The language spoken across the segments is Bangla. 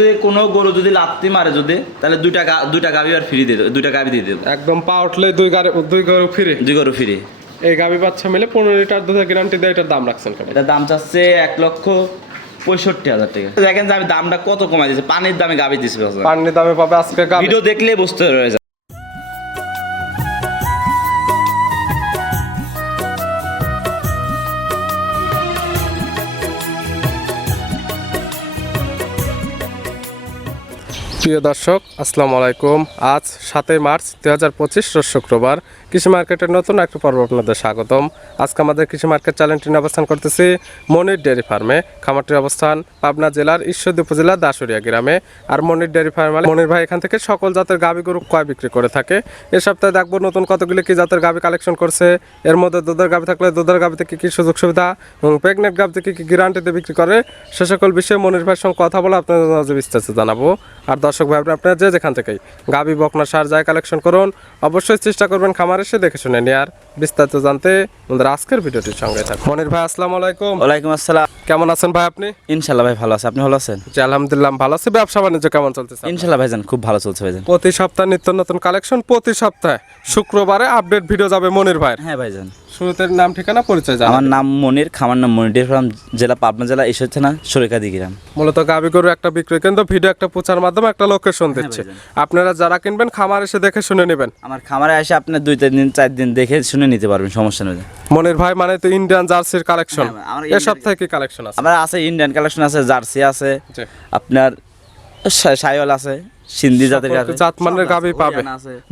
যদি কোনো গরু যদি লাত্তি মারে যদি তাহলে দুইটা দুইটা গাবি আর ফ্রি দিয়ে দেবো দুইটা গাবি দিয়ে দেবো। একদম পা উঠলে দুই গাড়ি দুই গরু ফিরে। দুই গরু ফ্রি। এই গাবি বাচ্চা মিলে পনেরো লিটার দুধ গ্যারান্টি দেয় এটার দাম রাখছেন কেন? এটা দাম চাচ্ছে এক লক্ষ পঁয়ষট্টি হাজার টাকা। দেখেন যে আমি দামটা কত কমাই দিয়েছি পানির দামে গাবি দিচ্ছি পানির দামে পাবে আজকে ভিডিও দেখলে বুঝতে রয়েছে প্রিয় দর্শক আসসালামু আলাইকুম। আজ সাতই মার্চ দু হাজার পঁচিশ শুক্রবার। কৃষি মার্কেটের নতুন একটা পর্ব আপনাদের স্বাগতম। আজকে আমাদের কৃষি মার্কেট চ্যানেলটি অবস্থান করতেছি মনির ডেয়ারি ফার্মে। খামারটির অবস্থান পাবনা জেলার ঈশ্বরদী উপজেলা দাসুরিয়া গ্রামে। আর মনির ডেয়ারি ফার্মে মনির ভাই এখান থেকে সকল জাতের গাভী গরু কয় বিক্রি করে থাকে? এ সপ্তাহে দেখব নতুন কতগুলি কি জাতের গাভী কালেকশন করছে। এর মধ্যে দুধের গাভী থাকলে দুধের গাভীতে কি কি সুযোগ সুবিধা এবং প্রেগনেন্ট গাভীতে কি কি গ্যারান্টিতে বিক্রি করে? সে সকল বিষয়ে মনির ভাইয়ের সঙ্গে কথা বলে আপনাদের মাঝে বিস্তারিত জানাব। আর দর্শক ভাই আপনারা যে যেখান থেকেই গাভী বকনা সার যায় কালেকশন করুন, অবশ্যই চেষ্টা করবেন খামার এসে দেখে শুনে নেয়ার বিস্তারিত জানতে আমাদের আজকের ভিডিওটির সঙ্গে থাকুন। মনির ভাই আসসালাম আলাইকুম। ওয়ালাইকুম আসসালাম। কেমন আছেন ভাই আপনি? ইনশাল্লাহ ভাই ভালো আছে। আপনি ভালো আছেন? জি আলহামদুলিল্লাহ ভালো আছি। ব্যবসা বাণিজ্য কেমন চলতেছে ইনশাল্লাহ ভাইজান খুব ভালো চলছে ভাইজান। প্রতি সপ্তাহে নিত্য নতুন কালেকশন প্রতি সপ্তাহে। শুক্রবারে আপডেট ভিডিও যাবে মনির ভাই হ্যাঁ ভাইজান। শুরুতে নাম ঠিকানা পরিচয় আমার নাম মনির খামার নাম মনির। ডেয়ারি ফার্ম জেলা পাবনা জেলা ঈশ্বর থানা সরিকাদি গ্রাম মূলত গাবি গরু একটা বিক্রয় কেন্দ্র ভিডিও একটা প্রচার মাধ্যমে একটা লোকেশন দিচ্ছে। আপনারা যারা কিনবেন খামার এসে দেখে শুনে নেবেন। আমার খামারে এসে আপনি দুই তিন দিন চার দিন দেখে শুনে নিতে পারবেন সমস্যা নেই মনির ভাই মানে তো ইন্ডিয়ান জার্সির কালেকশন হ্যাঁ, এ সপ্তাহে কি কালেকশন আছে। আমার আছে ইন্ডিয়ান কালেকশন আছে জার্সি আছে। আপনার সা- সাইওয়াল আছে সিন্ধি জাতের আছে, জাতমানের গাবি পাবে।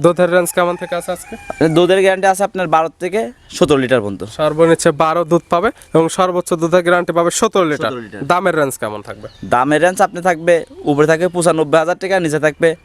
দুধের রেঞ্জ কেমন থেকে আছে আজকে? দুধের গ্যারান্টি আছে আপনার বারো থেকে সতেরো লিটার পর্যন্ত। সর্বনিচ্ছে বারো দুধ পাবে এবং সর্বোচ্চ দুধের গ্যারান্টি পাবে সতেরো লিটার। দামের রেঞ্জ কেমন থাকবে? দামের রেঞ্জ আপনি থাকবে উপরে থাকবে পঁচানব্বই হাজার টাকা নিচে থাকবে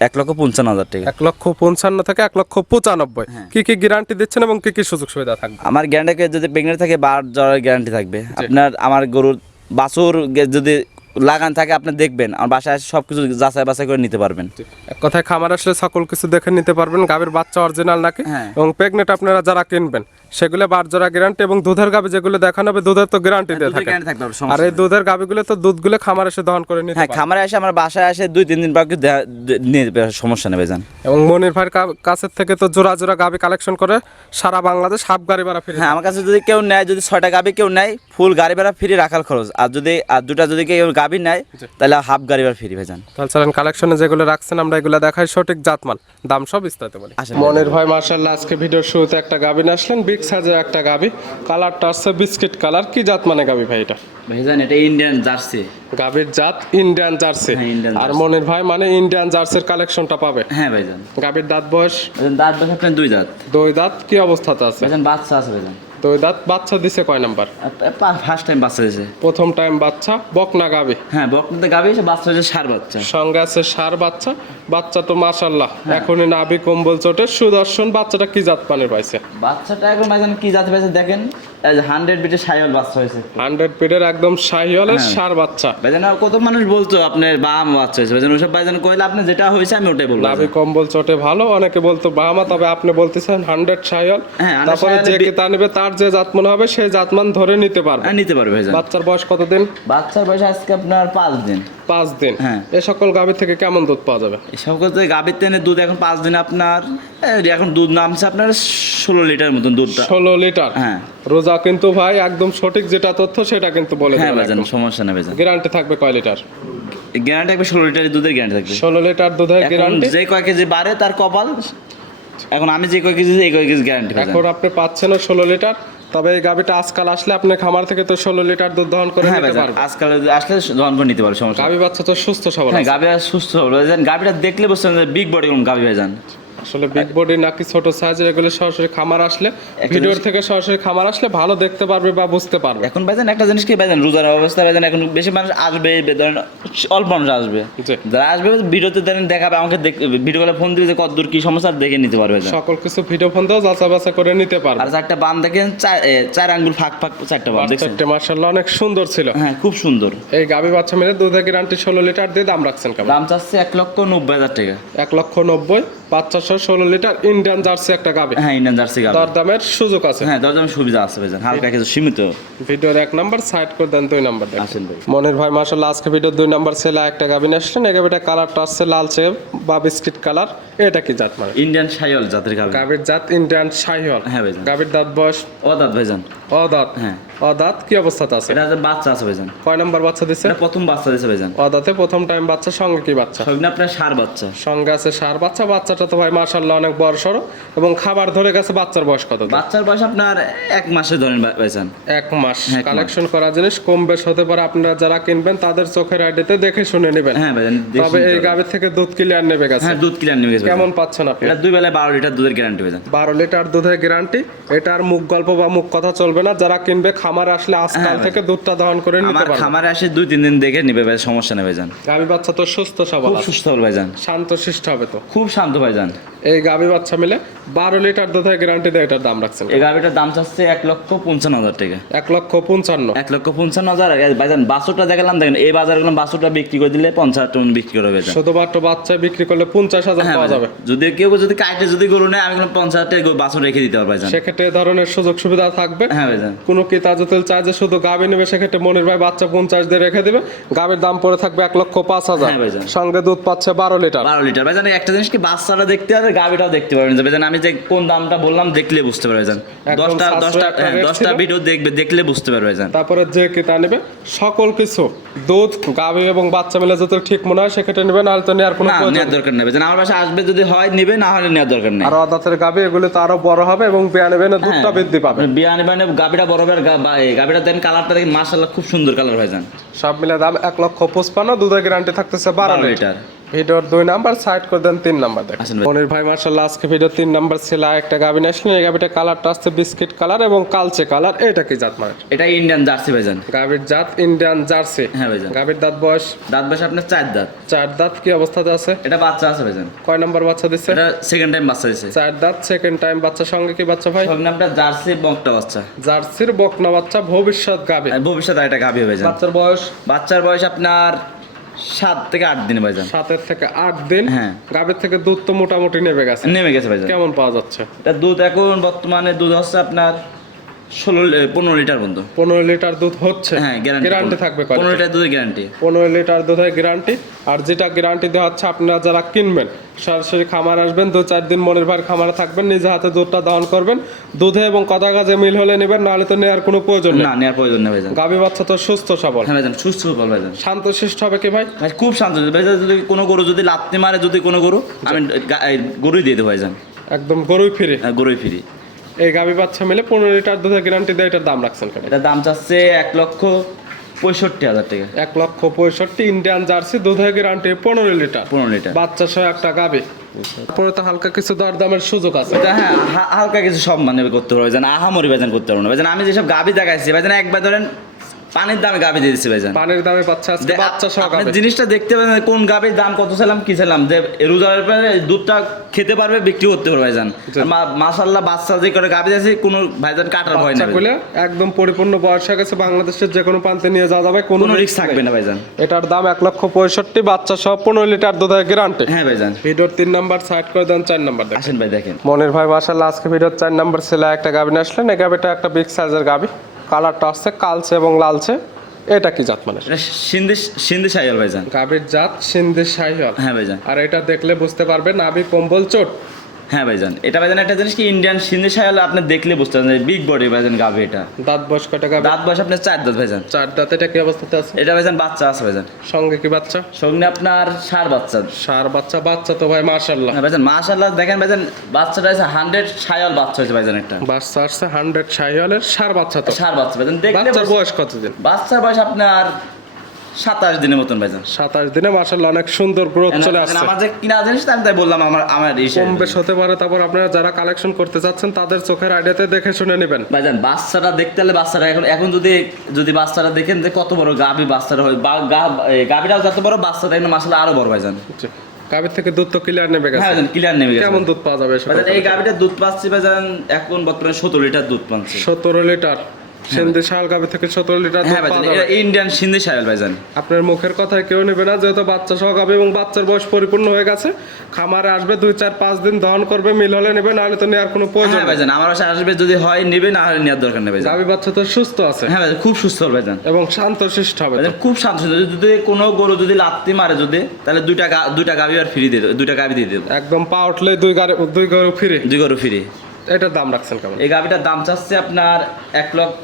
এক লক্ষ পঞ্চান্ন হাজার টাকা। এক লক্ষ পঞ্চান্ন থেকে এক লক্ষ পঁচানব্বই। হ্যাঁ। কি কি গ্যারান্টি দিচ্ছেন এবং কি কি সুযোগ সুবিধা থাকবে? আমার গ্যারান্টি যদি প্রেগনেন্ট থাকে বার জ্বরের গ্যারান্টি থাকবে। আপনার আমার গরুর বাছুর যদি লাগান থাকে আপনি দেখবেন। আর বাসায় এসে সব কিছু যাচাই বাছাই করে নিতে পারবেন। এক কথায় খামার আসলে সকল কিছু দেখে নিতে পারবেন। গাভীর বাচ্চা অরিজিনাল নাকি? হ্যাঁ। এবং প্রেগনেন্ট আপনারা যারা কিনবেন সেগুলো বার জোড়া গ্যারান্টি এবং দুধের গাভী যেগুলো দেখানো হবে দুধের তো গ্যারান্টি দিয়ে থাকে। আর এই দুধের গাভীগুলো তো দুধগুলো খামার এসে দহন করে নিতে হ্যাঁ খামারে এসে আমার বাসায় এসে দুই তিন দিন পর কি দেখা- দে- নিয়ে সমস্যা নেবে যান এবং মনির ভাইয়ের কাছের থেকে তো জোড়া জোড়া গাভী কালেকশন করে সারা বাংলাদেশ হাফ গাড়ি ভাড়া ফিরে হ্যাঁ আমার কাছে যদি কেউ নেয় যদি ছয়টা গাবি কেউ নেয় ফুল গাড়ি ভাড়া ফ্রি রাখার খরচ। আর যদি আর দুটা যদি কেউ গাবি নেয় তাহলে হাফ গাড়ি ভাড়া ফ্রি ভেজান তাহলে চলেন কালেকশনে যেগুলো রাখছেন আমরা এগুলো দেখাই সঠিক জাতমান। দাম সব বিস্তারিত বলি। মনির ভাই মার্শাল্লাহ আজকে ভিডিওর শুরুতে একটা নিয়ে আসলেন বিগ সাইজের একটা গাবি। কালারটা আসছে বিস্কিট কালার কি জাত মানে গাবি ভাই এটা? ভাইজান এটা ইন্ডিয়ান জার্সি গাবির জাত ইন্ডিয়ান জার্সি আর। মনির ভাই মানে ইন্ডিয়ান জার্সির কালেকশনটা পাবে। হ্যাঁ ভাইজান। গাবির দাঁত বয়স? দাঁত বয়স আপনার দুই দাঁত। দুই দাঁত। কি অবস্থাতে আছে? ভাইজান বাচ্চা আছে ভেজান দুই দাঁত বাচ্চা দিছে কয় নাম্বার? ফার্স্ট টাইম বাচ্চা দিয়েছে প্রথম টাইম বাচ্চা বকনা গাবে। হ্যাঁ বকনাতে গাবি এসে বাচ্চা হয়েছে সার বাচ্চা। সঙ্গে আছে সার বাচ্চা বাচ্চা তো মাশাল্লাহ হ্যাঁ। এখনই নাভি কম্বল চোটে সুদর্শন বাচ্চাটা কি জাত পানির পাইছে? বাচ্চাটা এখন ভাইজান কি জাতি পাইছে দেখেন হান্ড্রেড বিটে সাইওয়াল বাচ্চা হয়েছে। হান্ড্রেড পিডের একদম শাহিওয়ালের হ্যাঁ। সার বাচ্চা। ভাইজান কত মানুষ বলতো আপনার বাম বাচ্চা হয়েছে। ভাইজান ওসব ভাইজান কইলে আপনি যেটা হয়েছে আমি ওটাই বলব। নাভি কম্বল চটে ভালো অনেকে বলতো বাহামা তবে আপনি বলতেছেন হান্ড্রেড শাহিওয়াল হ্যাঁ, 100 তারপরে যে শাহিওয়ালে তা নেবে তার যে জাতমান হবে সেই জাতমান ধরে নিতে পারবে। হ্যাঁ নিতে পারবে ভাইজান। বাচ্চার বয়স কতদিন? বাচ্চার বয়স আজকে আপনার পাঁচ দিন। পাঁচ দিন। হ্যাঁ। এ সকল গাভীর থেকে কেমন দুধ পাওয়া যাবে? সকল করতে গাভীর তেনে দুধ এখন পাঁচ দিন আপনার এখন দুধ নামছে আপনার ষোলো লিটার মতন দুধটা। ষোলো লিটার? হ্যাঁ। রোজা কিন্তু ভাই একদম সঠিক যেটা তথ্য সেটা কিন্তু বলে হ্যাঁ ভাইজান সমস্যা নেই ভাইজান। গ্যারান্টি থাকবে কয় লিটার? গ্যারান্টি থাকবে ষোলো লিটার দুধের গ্যারান্টি থাকবে। ষোলো লিটার দুধের গ্যারান্টি যে কয় কেজি বাড়ে তার কপাল এখন আমি যে কয় কেজি এই কয় কেজি গ্যারান্টি পাবেন এখন আপনি পাচ্ছেন ষোলো লিটার তবে এই গাভীটা আজকাল আসলে আপনি খামার থেকে তো ষোলো লিটার দুধ দহন করে হ্যাঁ নিতে পারবেন। আজকাল আসলে দহন করে নিতে পারবে সমস্যা গাবি বাচ্চা তো সুস্থ সবল হ্যাঁ গাবি গাভীরা সুস্থ হলো ভাইজান গাভীটা দেখলে বুঝছেন যে বিগ বডি কোন গাভী ভাইজান। আসলে বিগ বডি নাকি ছোট সাইজের এগুলো সরাসরি খামার আসলে ভিডিওর থেকে সরাসরি খামার আসলে ভালো দেখতে পারবে বা বুঝতে পারবে। এখন ভাইজান একটা জিনিস কি ভাইজান রোজার অবস্থা ভাইজান এখন বেশি মানুষ আসবে ধরেন অল্প মানুষ আসবে। যারা আসবে ভিডিওতে ধরেন দেখাবে আমাকে ভিডিও কলে ফোন দিবে যে কত দূর কি সমস্যা দেখে নিতে পারবে সকল কিছু ভিডিও ফোন দিয়েও যাচা বাছা করে নিতে পারবে। আর চারটা বান দেখেন চার আঙ্গুল ফাঁক ফাঁক চারটা বান দেখছেন? বাচ্চাটি মার্শাল্লাহ অনেক সুন্দর ছিল। হ্যাঁ খুব সুন্দর। এই গাভী বাচ্চা মিলে দুধের গ্যারান্টি ষোলো লিটার দিয়ে দাম রাখছেন কেমন? দাম চাচ্ছে এক লক্ষ নব্বই হাজার টাকা। এক লক্ষ নব্বই বাচ্চা সহ ষোলো লিটার ইন্ডিয়ান জার্সি একটা গাবে। হ্যাঁ ইন্ডিয়ান জার্সি গাবে। দরদামের সুযোগ আছে। হ্যাঁ দরদামের সুবিধা আছে ভাইজান হালকা কিছু সীমিত। ভিডিওর এক নাম্বার সাইড করে দেন দুই নাম্বার আসেন ভাই। মনির ভাই মাসাল্লাহ আজকে ভিডিও দুই নাম্বার ছেলে একটা গাবিন আসলেন। এই গাবিটা কালারটা আসছে লালচে বা বিস্কিট কালার। এটা কি জাত মানে? ইন্ডিয়ান সাইল জাতের গাবি। গাবির জাত ইন্ডিয়ান শাইহল হ্যাঁ ভাইজান। গাবির দাঁত বয়স অদাত ভাইজান। অদাঁত হ্যাঁ। অদাঁত কি অবস্থাতে আছে? এটা বাচ্চা আছে ভাইজান। কয় নাম্বার বাচ্চা দিছে? এটা প্রথম বাচ্চা দিয়েছে ভাইজান। অদাঁতে প্রথম টাইম বাচ্চা সঙ্গে কি বাচ্চা? সবই আপনার সার বাচ্চা। সঙ্গে আছে সার বাচ্চা বাচ্চাটা তো ভাই মাশাল্লাহ অনেক বড় এবং খাবার ধরে গেছে বাচ্চার বয়স কত বাচ্চার বয়স আপনার এক মাসে ধরেন ভাইজান। এক মাস। কালেকশন করা জিনিস কম বেশ হতে পারে আপনারা যারা কিনবেন তাদের চোখের আইডিতে দেখে শুনে নেবেন। হ্যাঁ ভাইজান তবে এই হবে। থেকে দুধ ক্লিয়ার নেবে গেছে। হ্যাঁ দুধ কিনে নিয়ে গেছে কেমন পাচ্ছেন আপনি? এটা দুই বেলায় বারো লিটার দুধের গ্যারান্টি ভাইজান। বারো লিটার দুধের গ্যারান্টি এটা আর মুখ গল্প বা মুখ কথা চলবে না যারা কিনবে খামার আসলে আজকাল হ্যাঁ, থেকে দুধটা দহন করে নিতে পারবে। খামার আসে দুই তিন দিন দেখে নিবে ভাই সমস্যা নেই ভাইজান। গাবি বাচ্চা তো সুস্থ সবল সুস্থ হবে ভাইজান। শান্ত শিষ্ট হবে তো। খুব শান্ত ভাইজান। এই গাভী বাচ্চা মিলে বারো লিটার দুধের গ্যারান্টি দিয়ে এটার দাম রাখছেন। এই গাভিটার দাম চাচ্ছে এক লক্ষ পঞ্চান্ন হাজার টাকা। এক লক্ষ পঞ্চান্ন। এক লক্ষ পঞ্চান্ন হাজার। ভাইজান বাসুটা দেখালাম দেখেন এই বাজারে গেলাম বাসুটা বিক্রি করে দিলে পঞ্চাশ হাজার টাকা বিক্রি করে ভাইজান। শুধুমাত্র বাচ্চা বিক্রি করলে পঞ্চাশ হাজার হ্যাঁ পাওয়া যাবে। যদি কেউ যদি কাইটে যদি গরু নেয় আমি পঞ্চাশ হাজার টাকা বাসন রেখে দিতে পারব সেক্ষেত্রে ধরনের সুযোগ সুবিধা থাকবে। হ্যাঁ ভাইজান। কোনো কি তাজুতেল চায় যে শুধু গাভী নেবে সেক্ষেত্রে মনির ভাই বাচ্চা পঞ্চাশ দিয়ে রেখে দিবে। গাভীর দাম পড়ে থাকবে এক লক্ষ পাঁচ হাজার। হ্যাঁ ভাইজান। সঙ্গে দুধ পাচ্ছে বারো লিটার। বারো লিটার। ভাইজান একটা জিনিস কি বাচ্চাটা দেখতে হবে গাভিটাও দেখতে পারবেন যে আমি যে কোন দামটা বললাম দেখলে বুঝতে পারবে একদম দশটা দশটা হ্যাঁ, দশটা ভিডিও দেখবে দেখলে বুঝতে পারবে ভাইজান। তারপরে যে কিতা নেবে সকল কিছু দুধ গাভী এবং বাচ্চা মিলে যত ঠিক মনে হয় সেক্ষেত্রে নেবে নাহলে তো নেওয়ার কোনো না নেওয়ার দরকার নেই ভাইজান। আমার বাসা আসবে যদি হয় নিবে না হলে নেওয়ার দরকার নেই। আর অদাতের গাভী এগুলো তো আরও বড় হবে এবং বিয়া নেবে না দুধটা হ্যাঁ। বৃদ্ধি পাবে। বিয়ানি বানে গাবিটা বড় হবে আর গাবিটা দেন কালারটা দেখেন মাশাআল্লাহ খুব সুন্দর কালার ভাইজান। সব মিলে দাম এক লক্ষ পঁচপান্ন দুধের গ্যারান্টি থাকতেছে বারো লিটার। ভিডিওর দুই নাম্বার সাইড করে দেন তিন নাম্বার দেখেন। মনির ভাই মার্শাল্লাহ আজকে ভিডিও তিন নাম্বার ছিল একটা গাভী আসলেন এই গাভীটা কালারটা আসছে বিস্কিট কালার এবং কালচে কালার এটা কি জাত মানে এটা ইন্ডিয়ান জার্সি ভাইজান। গাভীর জাত ইন্ডিয়ান জার্সি। হ্যাঁ ভাইজান। গাভীর দাঁত বয়স? দাঁত বসে আপনার চার দাঁত। চার দাঁত কি অবস্থাতে আছে? এটা বাচ্চা আছে ভাইজান। কয় নাম্বার বাচ্চা দিচ্ছে এটা সেকেন্ড টাইম বাচ্চা দিছে। চার দাঁত সেকেন্ড টাইম বাচ্চা সঙ্গে কি বাচ্চা ভাই? সঙ্গে আপনার জার্সি বকটা বাচ্চা। জার্সির বকনা বাচ্চা ভবিষ্যৎ ভবিষ্যতে একটা গাভি হবে ভাইজান। বাচ্চার বয়স? বাচ্চার বয়স আপনার সাত থেকে আট দিন ভাইজান। সাতের থেকে আট দিন হ্যাঁ। গাভীর থেকে দুধ তো মোটামুটি নেমে গেছে। নেমে গেছে ভাইজান। কেমন পাওয়া যাচ্ছে? এটা দুধ এখন বর্তমানে দুধ হচ্ছে আপনার ষোলো পনেরো লিটার পর্যন্ত। পনেরো লিটার দুধ হচ্ছে। হ্যাঁ গ্যারান্টি থাকবে পনেরো লিটার? দুধের গ্যারান্টি পনেরো লিটার দুধের গ্যারান্টি আর যেটা গ্যারান্টি দেওয়া হচ্ছে আপনারা যারা কিনবেন সরাসরি খামার আসবেন দু চার দিন মনের ভার খামারে থাকবেন নিজে হাতে দুধটা দহন করবেন। দুধে এবং কথা কাজে মিল হলে নেবেন নাহলে তো নেওয়ার কোনো প্রয়োজন না নেওয়ার প্রয়োজন নেই ভাইজান। গাভী বাচ্চা তো সুস্থ সবল। হ্যাঁ ভাইজান সুস্থ সবল ভাইজান। শান্ত শিষ্ট হবে কি ভাই? ভাই খুব শান্ত। ভাইজান যদি কোনো গরু যদি লাত্তি মারে যদি কোনো গরু আমি গরুই দিয়ে দেবো ভাইজান। একদম গরুই ফিরে। হ্যাঁ, গরুই ফিরি। এই গাভী বাচ্চা মিলে পনেরো লিটার দুধের গ্যারান্টি দেয় এটার দাম রাখছেন কেন? এটা দাম চাচ্ছে এক লক্ষ পঁয়ষট্টি হাজার টাকা। এক লক্ষ পঁয়ষট্টি ইন্ডিয়ান জার্সি দুধের গ্যারান্টি পনেরো লিটার। পনেরো লিটার। বাচ্চা সহ একটা গাবে তারপরে তো হালকা কিছু দরদামের সুযোগ আছে। হ্যাঁ হালকা কিছু সম্মান করতে পারবে। যেন আহামরি ভাইজান করতে পারবে না। আমি যেসব গাবি দেখাইছি বাজান একবার ধরেন পানির দামে গাবি দিয়ে দিচ্ছি ভাইজান। পানির দামে পাচ্ছে আজকে বাচ্চা সহ আপনি জিনিসটা দেখতে পাবেন কোন গাবির দাম কত ছিলাম কি ছিলাম যে রোজার পরে দুধটা খেতে পারবে বিক্রি করতে পারবে ভাইজান। মাসাল্লাহ বাচ্চা যে করে গাবি আছে কোনো ভাইজান কাটার ভয় বাচ্চা নেই। গুলো একদম পরিপূর্ণ বয়স হয়ে গেছে বাংলাদেশের যে কোনো প্রান্তে নিয়ে যাওয়া যাবে কোনো রিস্ক থাকবে। না ভাইজান। এটার দাম এক লক্ষ পঁয়ষট্টি বাচ্চা সহ পনেরো লিটার দুধের গ্যারান্টি হ্যাঁ ভাইজান। ভিডিওর তিন নাম্বার সাইড করে দেন চার নাম্বার আসেন ভাই দেখেন। মনির ভাই মাসাল্লাহ আজকে ভিডিওর চার নাম্বার ছেলে একটা নিয়ে আসলেন এই গাভীটা একটা বিগ সাইজের গাভী। কালারটা আসছে কালচে এবং লালচে। এটা কি জাত মানে? সিন্ধি সিন্ধি সাইল ভাইজান। গাভীর জাত সিন্ধি শাহিওয়াল। হ্যাঁ ভাইজান। আর এটা দেখলে বুঝতে পারবেন নাভি কম্বল চোট। হ্যাঁ ভাইজান এটা ভাইজান একটা জিনিস কি ইন্ডিয়ান সিন্ধি সাইল আপনি দেখলে বুঝতে পারবেন বিগ বডি ভাইজান গাভি এটা। দাঁত বয়স কয়টা গাভী? দাঁত বয়স আপনার চার দাঁত ভাইজান। চার দাঁত এটা কি অবস্থাতে আছে? এটা ভাইজান বাচ্চা আছে ভাইজান। সঙ্গে কি বাচ্চা? সঙ্গে আপনার সার বাচ্চা। সার বাচ্চা বাচ্চা তো ভাই মাশাল্লাহ হ্যাঁ ভাইজান মাশাল্লাহ দেখেন ভাইজান বাচ্চাটা আছে হান্ড্রেড সায়াল বাচ্চা হয়েছে ভাইজান একটা। বাচ্চা আসছে হান্ড্রেড শাহিওয়ালের সার বাচ্চা তো। সার বাচ্চা ভাইজান দেখলে বাচ্চার বয়স কতদিন? বাচ্চার বয়স আপনার সাতাশ দিনের মতন ভাইজান। সাতাশ দিনে মাসাল্লাহ অনেক সুন্দর গ্রোথ চলে আসছে। আমার যে কিনা জিনিস আমি তাই বললাম আমার আমার কম বেশ হতে পারে তারপর আপনারা যারা কালেকশন করতে চাচ্ছেন তাদের চোখের আইডিয়াতে দেখে শুনে নেবেন। ভাইজান বাচ্চাটা দেখতে হলে বাচ্চাটা এখন এখন যদি যদি বাচ্চাটা দেখেন যে কত বড় গাভি বাচ্চাটা হয় বা গা- এ, গাভিটাও যত বড় বাচ্চাটা কিন্তু মাসাল্লাহ আরও বড় ভাইজান। গাভীর থেকে দুধ তো ক্লিয়ার নেবে হ্যাঁ গেছে ভাইজান ক্লিয়ার নেমে গেছে। কেমন দুধ পাওয়া যাবে এই গাভিটার দুধ পাচ্ছি ভাইজান এখন বর্তমানে সতেরো লিটার দুধ পাচ্ছি। সতেরো লিটার। সিন্ধি শাল গাভি থেকে সতেরো লিটার হ্যাঁ ভাইজান এটা ইন্ডিয়ান সিন্ধি সাহেল ভাইজান আপনার মুখের কথায় কেউ নেবে না যেহেতু বাচ্চা সহ গাভি এবং বাচ্চার বয়স পরিপূর্ণ হয়ে গেছে খামারে আসবে দুই চার পাঁচ দিন দহন করবে মিল হলে নেবে নাহলে তো নেওয়ার কোনো প্রয়োজন হ্যাঁ ভাইজান আমার বাসায় আসবে যদি হয় নিবে না হলে নেওয়ার দরকার নেই ভাইজান বাচ্চা তো সুস্থ আছে। হ্যাঁ ভাইজান খুব সুস্থ হবে ভাইজান এবং শান্ত শিষ্ট হবে খুব শান্ত যদি কোনো গরু যদি লাত্তি মারে যদি তাহলে দুইটা দুইটা গাভি আর ফ্রি দিয়ে দেবো দুইটা গাভি দিয়ে দেবো। একদম পা উঠলে দুই গাড়ি দুই গরু ফিরে। দুই গরু ফ্রি। এটার দাম রাখছেন কেমন? এই গাভিটার দাম চাচ্ছে আপনার এক লক্ষ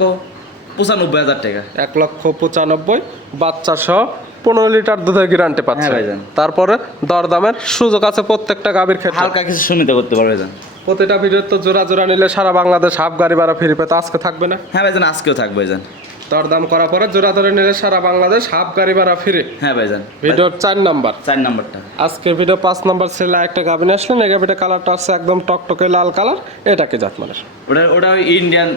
পঁচানব্বই হাজার টাকা। এক লক্ষ পঁচানব্বই বাচ্চা সহ পনেরো লিটার দুধের গ্যারান্টি পাচ্ছে। হ্যাঁ ভাইজান। তারপরে দরদামের সুযোগ আছে প্রত্যেকটা গাভীর ক্ষেত্রে। হালকা কিছু সীমিত করতে পারবে যান প্রতিটা ভিডিও তো জোড়া জোড়া নিলে সারা বাংলাদেশ হাফ গাড়ি ভাড়া ফিরে পেতে আজকে থাকবে না। হ্যাঁ ভাইজান আজকেও থাকবে ভাইজান। দরদাম করার পরে জোড়া ধরে নিলে সারা বাংলাদেশ হাফ গাড়ি ভাড়া ফিরে। হ্যাঁ ভাইজান। ভিডিওর চার নাম্বার। চার নাম্বারটা। আজকে ভিডিও পাঁচ নাম্বার ছেলে একটা গাভিনে আসলেন এই গাভিটা কালারটা আছে একদম টকটকে লাল কালার এটাকে জাত মানে ওটা ওটা ইন্ডিয়ান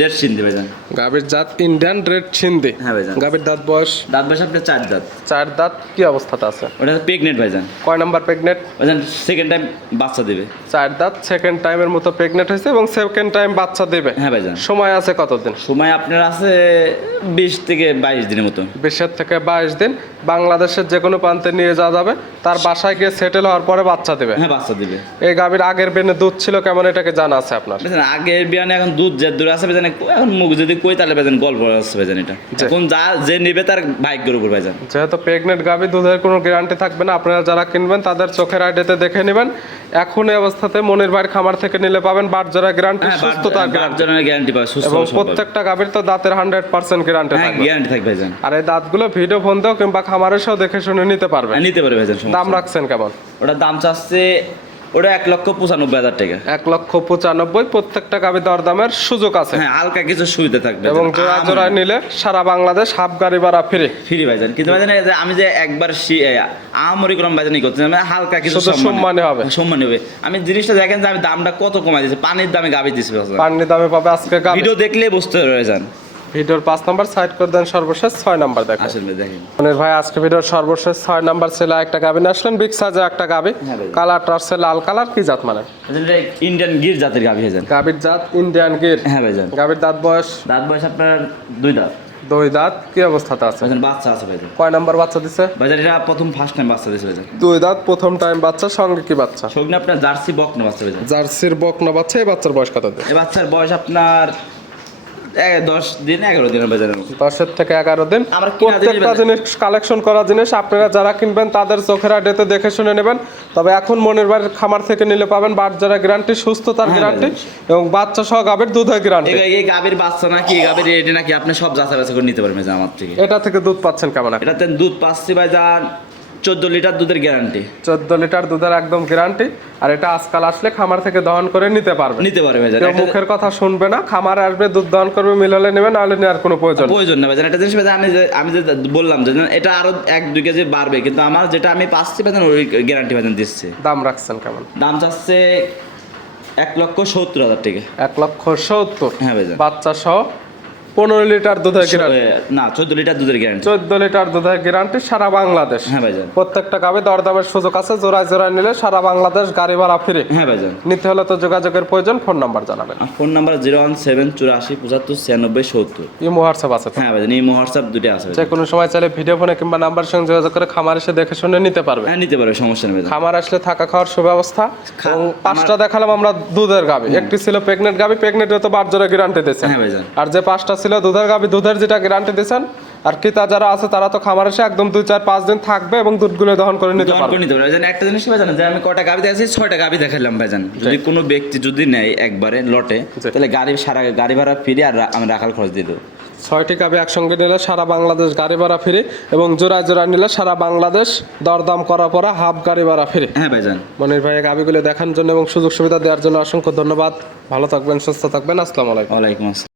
রেড সিন্ধি ভাইজান। গাভীর জাত ইন্ডিয়ান রেড সিন্ধি। হ্যাঁ ভাইজান। গাভীর দাঁত বয়স? দাঁত বয়স আপনার চার দাঁত। চার দাঁত কি অবস্থাতে আছে? ওটা প্রেগনেন্ট ভাইজান। কয় নাম্বার প্রেগনেন্ট ভাইজান সেকেন্ড টাইম বাচ্চা দেবে। চার দাঁত সেকেন্ড টাইমের মতো প্রেগনেন্ট হয়েছে এবং সেকেন্ড টাইম বাচ্চা দেবে। হ্যাঁ ভাইজান। সময় আছে কতদিন? সময় আপনার আছে বিশ থেকে বাইশ দিনের মতো। বিশের থেকে বাইশ দিন। বাংলাদেশের যে কোনো প্রান্তে নিয়ে যাওয়া যাবে। তার বাসায় গিয়ে সেটেল হওয়ার পরে বাচ্চা দেবে। হ্যাঁ বাচ্চা দিবে। এই গাভীর আগের বেনে দুধ ছিল কেমন এটাকে জানা আছে আপনার? আগের বিয়ানে এখন দুধ যে দূরে আছে বেজান এখন মুখ যদি কই তাহলে বেজান গল্প আছে বেজান এটা। এখন যা যে নেবে তার ভাগ্যের উপর বেজান। যেহেতু প্রেগনেন্ট গাভী দুধের কোনো গ্যারান্টি থাকবে না আপনারা যারা কিনবেন তাদের চোখের আইডিতে দেখে নেবেন। এখন এই অবস্থাতে মনির ভাইয়ের খামার থেকে নিলে পাবেন বাট জোড়া গ্যারান্টি সুস্থতার গ্যারান্টি পাবে সুস্থ এবং। প্রত্যেকটা গাভীর তো দাঁতের হান্ড্রেড পার্সেন্ট গ্যারান্টি থাকবে। গ্যারান্টি থাকবে ভাইজান আর এই দাঁতগুলো ভিডিও ফোন দিয়েও কিংবা খামারের সাথে দেখে শুনে নিতে পারবে হ্যাঁ, নিতে পারবে ভাইজান দাম রাখছেন কেমন ওটার দাম চাচ্ছে ওটা এক লক্ষ পঁচানব্বই হাজার টাকা। এক লক্ষ পঁচানব্বই প্রত্যেকটা গাভী দরদামের সুযোগ আছে। হ্যাঁ হালকা কিছু সুবিধা থাকবে। এবং জোড়া জোড়া নিলে সারা বাংলাদেশ হাফ গাড়ি ভাড়া ফ্রি ফ্রি ভাইজান। কিন্তু ভাইজান আমি যে একবার আমরি করম ভাইজানি করছি আমি হালকা কিছু সম্মানে। হবে। সম্মানী হবে। আমি জিনিসটা দেখেন যে আমি দামটা কত কমাই দিয়েছি। পানির দামে গাবি দিচ্ছি ভাইজান। পান্নি দামে পাবে আজকে ভিডিও দেখলে বুঝতে পারবে যান ভিডিওর পাঁচ নাম্বার সাইড করে দেন সর্বশেষ ছয় নাম্বার দেখেন। আসলে দেখেন। মনির ভাই আজকে ভিডিওর সর্বশেষ ছয় নাম্বার ছেলে একটা গাভী নিয়ে আসলেন বিগ সাইজে একটা গাভী হ্যাঁ ভাই। কালারটা আসছে লাল কালার কি জাত মানে? ইন্ডিয়ান গির জাতের গাভি ভাইজান গাভীর জাত ইন্ডিয়ান গির হ্যাঁ ভাইজান গাভীর দাঁত বয়স? দাঁত বয়স আপনার দুই দাঁত। দুই দাঁত কি অবস্থাতে আছে? বাচ্চা আছে ভাইজান কয় নাম্বার বাচ্চা দিছে? ভাইজান এটা প্রথম ফার্স্ট টাইম বাচ্চা দিয়েছে ভাইজান দুই দাঁত প্রথম টাইম বাচ্চা সঙ্গে কি বাচ্চা? সঙ্গে আপনার জার্সি বকনা বাচ্চা ভাইজান জার্সির বকনা বাচ্চা এই বাচ্চার বয়স কত এই বাচ্চার বয়স আপনার দশ দিন এগারো দিনের বাজার দশের থেকে এগারো দিন। প্রত্যেকটা জিনিস কালেকশন করা জিনিস আপনারা যারা কিনবেন তাদের চোখের আডেতে দেখে শুনে নেবেন। তবে এখন মনের বাড়ির খামার থেকে নিলে পাবেন বাট যারা গ্যারান্টি সুস্থতার হ্যাঁ, গ্যারান্টি এবং বাচ্চা সহ গাভীর দুধের গ্যারান্টি এই গাভীর বাচ্চা নাকি গাভীর রেডি নাকি আপনি সব যাচাই বাছাই করে নিতে পারবেন আমার থেকে। এটা থেকে দুধ পাচ্ছেন কেমন এটাতে দুধ পাচ্ছি ভাইজান চোদ্দ লিটার দুধের গ্যারান্টি চোদ্দ লিটার দুধের একদম গ্যারান্টি আর এটা আজকাল আসলে খামার থেকে দহন করে নিতে পারবে। নিতে পারবে মুখের কথা শুনবে না খামারে আসবে দুধ দহন করবে মিলালে নেবে নাহলে নেওয়ার কোনো প্রয়োজন। প্রয়োজন ভাইজান। একটা জিনিস আমি যে আমি যে বললাম যে এটা আরও এক দুই কেজি বাড়বে কিন্তু আমার যেটা আমি পাচ্ছি ভাইজান ওই গ্যারান্টি ভাইজান দিচ্ছে। দাম রাখছেন কেমন? দাম চাচ্ছে এক লক্ষ সত্তর হাজার টাকা। এক লক্ষ সত্তর। হ্যাঁ বাচ্চা সহ পনেরো লিটার দুধের গ্যারান্টি না চোদ্দ লিটার দুধের গ্যারান্টি চোদ্দ লিটার দুধের গ্যারান্টি সারা বাংলাদেশ। হ্যাঁ ভাইজান। প্রত্যেকটা গাবে দরদামের সুযোগ আছে জোড়ায় জোড়ায় নিলে সারা বাংলাদেশ গাড়ি ভাড়া ফিরে হ্যাঁ ভাইজান। নিতে হলে তো যোগাযোগের প্রয়োজন ফোন নাম্বার জানাবেন। Phone number zero one seven চুরাশি পঁচাত্তর ছিয়ানব্বই সত্তর। ইমো হোয়াটসঅ্যাপ আছে হ্যাঁ ভাইজান এই হোয়াটসঅ্যাপ দুটো আছে যে কোনো সময় চাইলে ভিডিও ফোনে কিংবা নাম্বার সঙ্গে যোগাযোগ করে খামার এসে দেখে শুনে নিতে পারবে। হ্যাঁ নিতে পারবে সমস্যা নেই খামার আসলে থাকা খাওয়ার সুব্যবস্থা। পাঁচটা দেখালাম আমরা দুধের গাবি। একটি ছিল প্রেগনেন্ট গাবি প্রেগনেন্টে তো বার জোরে গ্যারান্টি দিয়েছে। হ্যাঁ ভাইজান। আর যে পাঁচটা ছিল দুধের গাবি দুধের যেটা গ্যারান্টি দিয়েছেন আর ক্রেতা যারা আছে তারা তো খামার এসে একদম দুই চার পাঁচ দিন থাকবে এবং দুধগুলো দহন করে নিতে দহন পারবে। করে নিতে পারবে। একটা জিনিস কি ভাইজান যে আমি কয়টা গাবি দেখাচ্ছি ছয়টা গাবি দেখালাম ভাইজান। যদি কোনো ব্যক্তি যদি নেয় একবারে লটে তাহলে গাড়ি সারা গাড়ি ভাড়া ফিরে আর আমি রাখার খরচ দিয়ে দেবো। ছয়টি গাবি একসঙ্গে নিলে সারা বাংলাদেশ গাড়ি ভাড়া ফিরে এবং জোড়ায় জোড়ায় নিলে সারা বাংলাদেশ দরদাম করা পরা হাফ গাড়ি ভাড়া ফিরে। হ্যাঁ ভাইজান। মনির ভাই গাবিগুলো দেখার জন্য এবং সুযোগ সুবিধা দেওয়ার জন্য অসংখ্য ধন্যবাদ। ভালো থাকবেন সুস্থ থাকবেন। আসসালামু আলাইকুম। ওয়ালাইকুম আসসালাম।